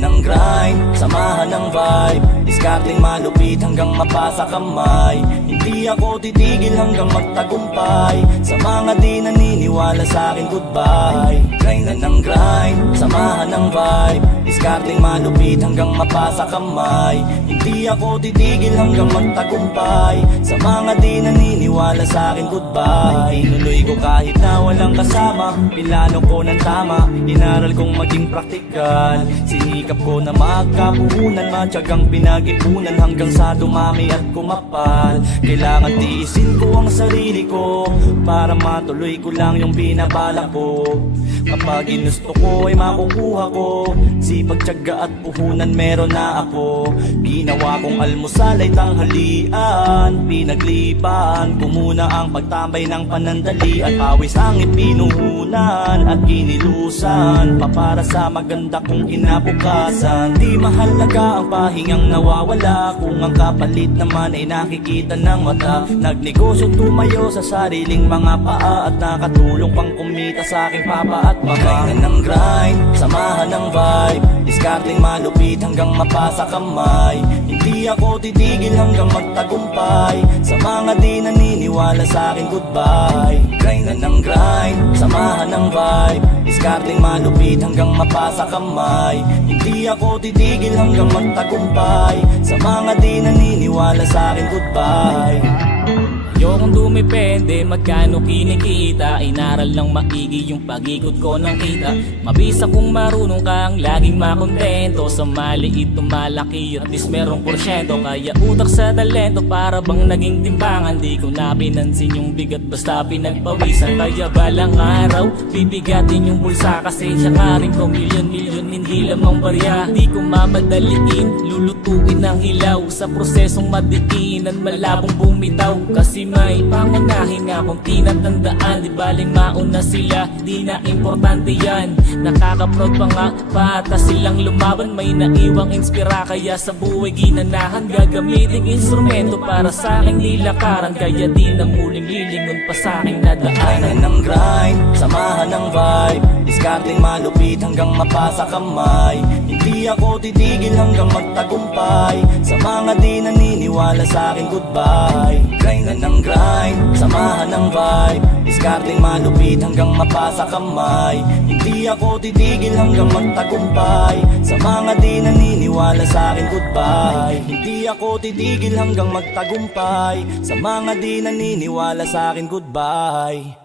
ng grind, samahan ng vibe, discarding malupit hanggang mapasa kamay. Hindi ako titigil hanggang magtagumpay, sa mga di naniniwala sa'kin goodbye. Grind na ng grind, samahan ng vibe, discarding malupit hanggang mapasa kamay. Hindi ako titigil hanggang magtagumpay, sa mga di naniniwala sa'kin goodbye. Tinuloy ko kahit na walang kasama, pinlano ko ng tama, inaral kong maging praktikal. Sinikap ko na magkapuhunan, matyagang pinag-ipunan hanggang sa dumami at kumapal. Kailangan tiisin ko ang sarili ko para matuloy ko lang yung binabalak ko. Kapag ginusto ko ay makukuha ko, sipag, tiyaga at puhunan meron na ako. Ginawa kong almusal ay tanghalian, pinaglipan ko muna ang pagtambay ng panandalian. Pawis ang ipinuhunan at kinilusan pa para sa maganda kong kinabukasan. Di mahalaga ang pahingang nawawala kung ang kapalit naman ay nakikita ng mata. Nagnegosyo tumayo sa sariling mga paa at nakatulong pang kumita sa aking papa at mama. Grind ng grind, samahan ng vibe, discarding malupit hanggang mapasa kamay. Hindi ako titigil hanggang magtagumpay, sa mga di naniniwala sa'kin goodbye. Grind na ng grind, samahan ng vibe, discarding malupit hanggang mapasa kamay. Hindi ako titigil hanggang magtagumpay, sa mga di naniniwala sa'kin goodbye. Ayokong dumipende, magkano kinikita. Inaral ng maigi yung pag-ikot ko ng kita. Mabisa kung marunong kang laging makontento, sa maliit o malaki at least merong porsyento. Kaya utak sa talento para bang naging timbangan. Di ko na pinansin yung bigat basta pinagpawisan. Kaya balang araw bibigatin yung bulsa, kasi siya ka rin ko milyon-milyon, hindi lamang barya. Di ko mamadaliin, lulutuin ng hilaw, sa prosesong madiinan malabong bumitaw. Kasi may pangunahin nga kung tinatandaan, di baling mauna sila, di na importante yan. Nakaka-proud pa nga, patas silang lumaban. May naiwang inspira, kaya sa buhay ginanahan. Gagamitin instrumento para sa aking nilakaran, kaya di na muling lilingon pa sa aking nadaanan. Ng grind, samahan ng vibe, discarding malupit hanggang mapasa kamay. Hindi ako titigil hanggang magtagumpay, sa mga di naniniwala sa'kin goodbye. Grind na ng grind, samahan ng vibe, discarding malupit hanggang mapasa kamay. Hindi ako titigil hanggang magtagumpay, sa mga di naniniwala sa'kin goodbye. Hindi ako titigil hanggang magtagumpay, sa mga di naniniwala sa'kin goodbye.